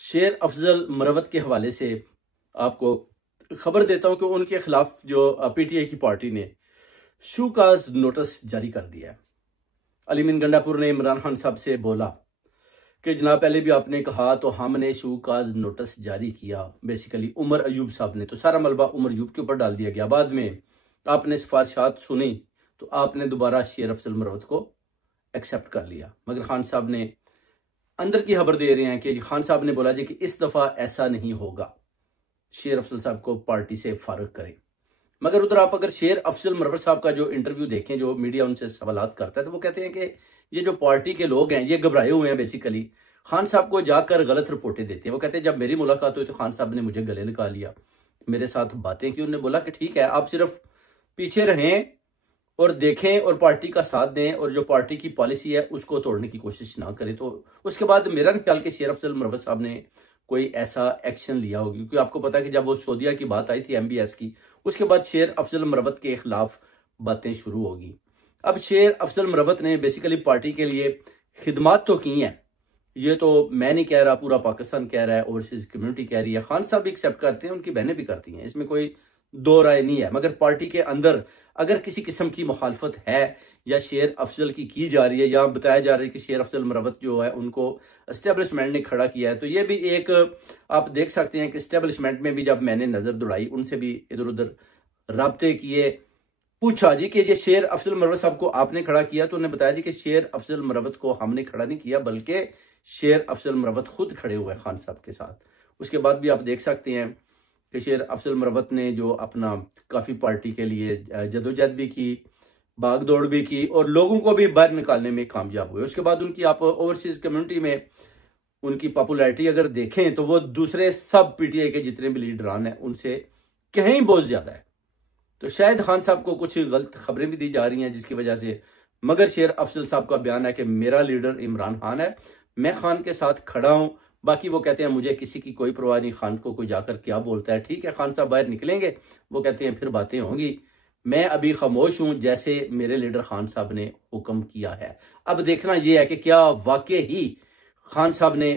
शेर अफजल मरवत के हवाले से आपको खबर देता हूं कि उनके खिलाफ जो पीटीआई की पार्टी ने शूकाज नोटिस जारी कर दिया है। अलीमीन गंडापुर ने इमरान खान साहब से बोला कि जनाब पहले भी आपने कहा तो हमने शूकाज नोटिस जारी किया। बेसिकली उमर अयूब साहब ने तो सारा मलबा उमर अयूब के ऊपर डाल दिया गया। बाद में आपने सिफारिशात सुनी तो आपने दोबारा शेर अफजल मरवत को एक्सेप्ट कर लिया। मगर खान साहब ने अंदर की खबर दे रहे हैं कि खान साहब ने बोला जी कि इस दफा ऐसा नहीं होगा, शेर अफजल साहब को पार्टी से फारग करें। मगर उधर आप अगर शेर अफजल मरवत साहब का जो इंटरव्यू देखें, जो मीडिया उनसे सवालात करता है, तो वो कहते हैं कि ये जो पार्टी के लोग हैं ये घबराए हुए हैं। बेसिकली खान साहब को जाकर गलत रिपोर्टें देते हैं। वो कहते हैं जब मेरी मुलाकात हुई तो खान साहब ने मुझे गले लगा लिया, मेरे साथ बातें की। उन्होंने बोला कि ठीक है, आप सिर्फ पीछे रहें और देखें और पार्टी का साथ दें और जो पार्टी की पॉलिसी है उसको तोड़ने की कोशिश ना करें। तो उसके बाद मेरा ख्याल कि शेर अफजल मरवत साहब ने कोई ऐसा एक्शन लिया होगा, क्योंकि आपको पता है कि जब वो सऊदीया की बात आई थी MBS की, उसके बाद शेर अफजल मरवत के खिलाफ बातें शुरू होगी। अब शेर अफजल मरवत ने बेसिकली पार्टी के लिए खिदमात तो की हैं, ये तो मैं नहीं कह रहा, पूरा पाकिस्तान कह रहा है, ओवरसीज कम्युनिटी कह रही है, खान साहब भी एक्सेप्ट करते हैं, उनकी बहनें भी करती हैं, इसमें कोई दो राय नहीं है। मगर पार्टी के अंदर अगर किसी किस्म की मुखालफत है या शेर अफजल की जा रही है या बताया जा रहा है कि शेर अफजल मरवत जो है उनको एस्टेब्लिशमेंट ने खड़ा किया है, तो ये भी एक आप देख सकते हैं कि एस्टेब्लिशमेंट में भी जब मैंने नजर दौड़ाई, उनसे भी इधर उधर राब्ते किए, पूछा जी कि ये शेर अफजल मरवत साहब को आपने खड़ा किया, तो उन्होंने बताया जी कि शेर अफजल मरवत को हमने खड़ा नहीं किया, बल्कि शेर अफजल मरवत खुद खड़े हुए खान साहब के साथ। उसके बाद भी आप देख सकते हैं कि शेर अफजल मरवत ने जो अपना काफी पार्टी के लिए जदोजहद भी की, भागदौड़ भी की और लोगों को भी बाहर निकालने में कामयाब हुए। उसके बाद उनकी आप ओवरसीज कम्युनिटी में उनकी पॉपुलैरिटी अगर देखें तो वो दूसरे सब पीटीआई के जितने भी लीडरान हैं उनसे कहीं बहुत ज्यादा है। तो शायद खान साहब को कुछ गलत खबरें भी दी जा रही हैं जिसकी वजह से, मगर शेर अफजल साहब का बयान है कि मेरा लीडर इमरान खान है, मैं खान के साथ खड़ा हूं। बाकी वो कहते हैं मुझे किसी की कोई परवाह नहीं, खान को कोई जाकर क्या बोलता है। ठीक है, खान साहब बाहर निकलेंगे, वो कहते हैं फिर बातें होंगी, मैं अभी खामोश हूं जैसे मेरे लीडर खान साहब ने हुक्म किया है। अब देखना यह है कि क्या वाकई ही खान साहब ने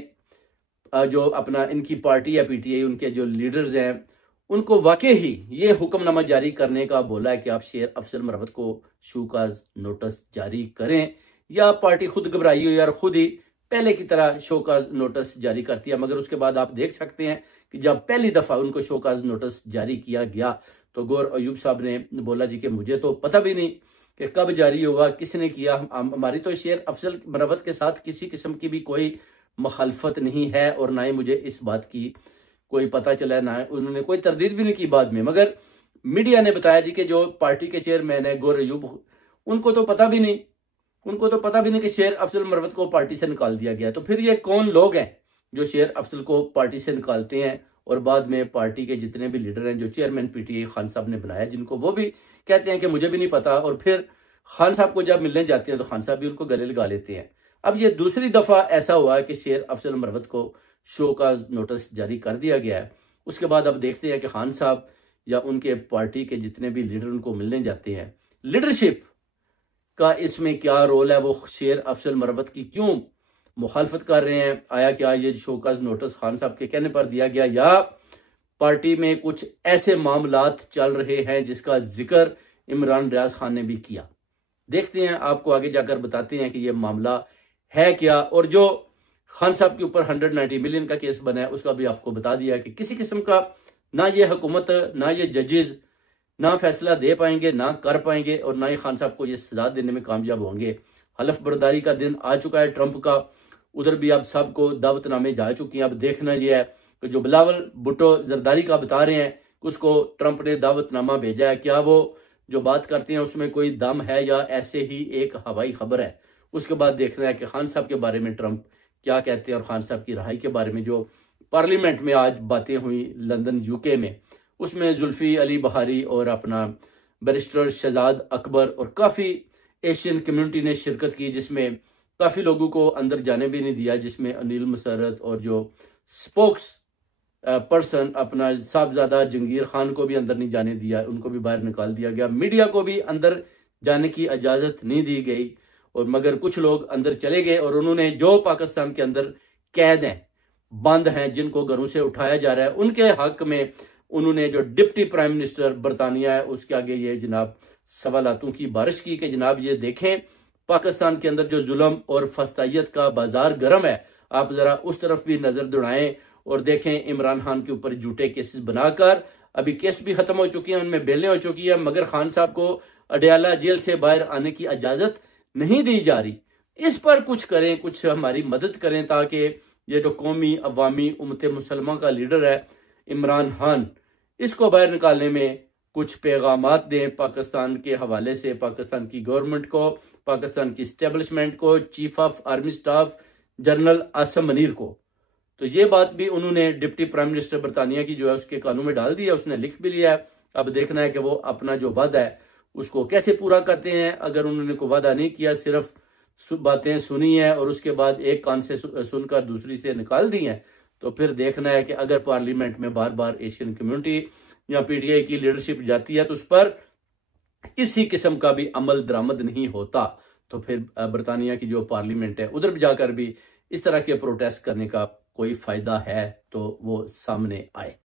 जो अपना इनकी पार्टी है पीटीआई, उनके जो लीडर्स हैं, उनको वाकई ही ये हुक्मनामा जारी करने का बोला है कि आप शेर अफजल मरवत को शूकाज नोटिस जारी करें, या पार्टी खुद घबराई हुई और खुद ही पहले की तरह शोकाज नोटिस जारी करती है। मगर उसके बाद आप देख सकते हैं कि जब पहली दफा उनको शोकाज नोटिस जारी किया गया तो गौर अयूब साहब ने बोला जी कि मुझे तो पता भी नहीं कि कब जारी होगा, किसने किया। हमारी तो शेर अफजल मरवत के साथ किसी किस्म की भी कोई मुखालफत नहीं है और ना ही मुझे इस बात की कोई पता चला, ना उन्होंने कोई तरदीद भी नहीं की बाद में। मगर मीडिया ने बताया जी कि जो पार्टी के चेयरमैन है गौर अयूब, उनको तो पता भी नहीं कि शेर अफजल मरवत को पार्टी से निकाल दिया गया। तो फिर ये कौन लोग हैं जो शेर अफजल को पार्टी से निकालते हैं और बाद में पार्टी के जितने भी लीडर हैं, जो चेयरमैन पीटीआई खान साहब ने बनाया, जिनको वो भी कहते हैं कि मुझे भी नहीं पता, और फिर खान साहब को जब मिलने जाते हैं तो खान साहब भी उनको गले लगा लेते हैं। अब ये दूसरी दफा ऐसा हुआ है कि शेर अफजल मरवत को शोकाज नोटिस जारी कर दिया गया है। उसके बाद अब देखते हैं कि खान साहब या उनके पार्टी के जितने भी लीडर उनको मिलने जाते हैं, लीडरशिप का इसमें क्या रोल है, वो शेर अफजल मरवत की क्यों मुखालफत कर रहे हैं। आया क्या ये शोकाज नोटिस खान साहब के कहने पर दिया गया, या पार्टी में कुछ ऐसे मामलात चल रहे हैं जिसका जिक्र इमरान रियाज खान ने भी किया। देखते हैं, आपको आगे जाकर बताते हैं कि ये मामला है क्या। और जो खान साहब के ऊपर 190 मिलियन का केस बना है उसका भी आपको बता दिया कि किसी किस्म का ना ये हुकूमत ना ये जजेस ना फैसला दे पाएंगे, ना कर पाएंगे, और ना ही खान साहब को ये सजा देने में कामयाब होंगे। हलफ बर्दारी का दिन आ चुका है ट्रंप का, उधर भी अब सबको दावतनामे जा चुकी हैं। अब देखना यह है कि जो बिलावल भुट्टो जरदारी का बता रहे हैं उसको ट्रंप ने दावतनामा भेजा है, क्या वो जो बात करते हैं उसमें कोई दम है या ऐसे ही एक हवाई खबर है। उसके बाद देखना है कि खान साहब के बारे में ट्रंप क्या कहते हैं और खान साहब की रिहाई के बारे में जो पार्लियामेंट में आज बातें हुई लंदन UK में, उसमें जुल्फी अली बहारी और अपना बैरिस्टर शहजाद अकबर और काफी एशियन कम्युनिटी ने शिरकत की, जिसमें काफी लोगों को अंदर जाने भी नहीं दिया, जिसमें अनिल मुसर्रत और जो स्पोक्स पर्सन अपना साहबजादा जंगीर खान को भी अंदर नहीं जाने दिया, उनको भी बाहर निकाल दिया गया। मीडिया को भी अंदर जाने की इजाजत नहीं दी गई, और मगर कुछ लोग अंदर चले गए और उन्होंने जो पाकिस्तान के अंदर कैद हैं बंद हैं, जिनको घरों से उठाया जा रहा है, उनके हक में उन्होंने जो डिप्टी प्राइम मिनिस्टर बरतानिया है उसके आगे ये जनाब सवालातों की बारिश की कि जनाब ये देखें पाकिस्तान के अंदर जो जुल्म और फस्तायत का बाजार गर्म है, आप जरा उस तरफ भी नजर दौड़ाएं और देखें इमरान खान के ऊपर झूठे केसेस बनाकर अभी केस भी खत्म हो चुकी हैं, उनमें बेलें हो चुकी है, मगर खान साहब को अडयाला जेल से बाहर आने की इजाजत नहीं दी जा रही। इस पर कुछ करें, कुछ हमारी मदद करें ताकि ये जो कौमी अवामी उम्मत मुसलमान का लीडर है इमरान खान, इसको बाहर निकालने में कुछ पैगामात दें पाकिस्तान के हवाले से, पाकिस्तान की गवर्नमेंट को, पाकिस्तान की स्टैब्लिशमेंट को, chief of army staff general Asim Munir को। तो ये बात भी उन्होंने डिप्टी प्राइम मिनिस्टर बरतानिया की जो है उसके कानून में डाल दिया, उसने लिख भी लिया है। अब देखना है कि वो अपना जो वादा है उसको कैसे पूरा करते हैं। अगर उन्होंने कोई वादा नहीं किया, सिर्फ बातें सुनी है और उसके बाद एक कान से सुनकर दूसरी से निकाल दी हैं, तो फिर देखना है कि अगर पार्लियामेंट में बार बार एशियन कम्युनिटी या पीटीआई की लीडरशिप जाती है तो उस पर किसी किस्म का भी अमल दरामद नहीं होता, तो फिर बरतानिया की जो पार्लियामेंट है उधर जाकर भी इस तरह के प्रोटेस्ट करने का कोई फायदा है तो वो सामने आए।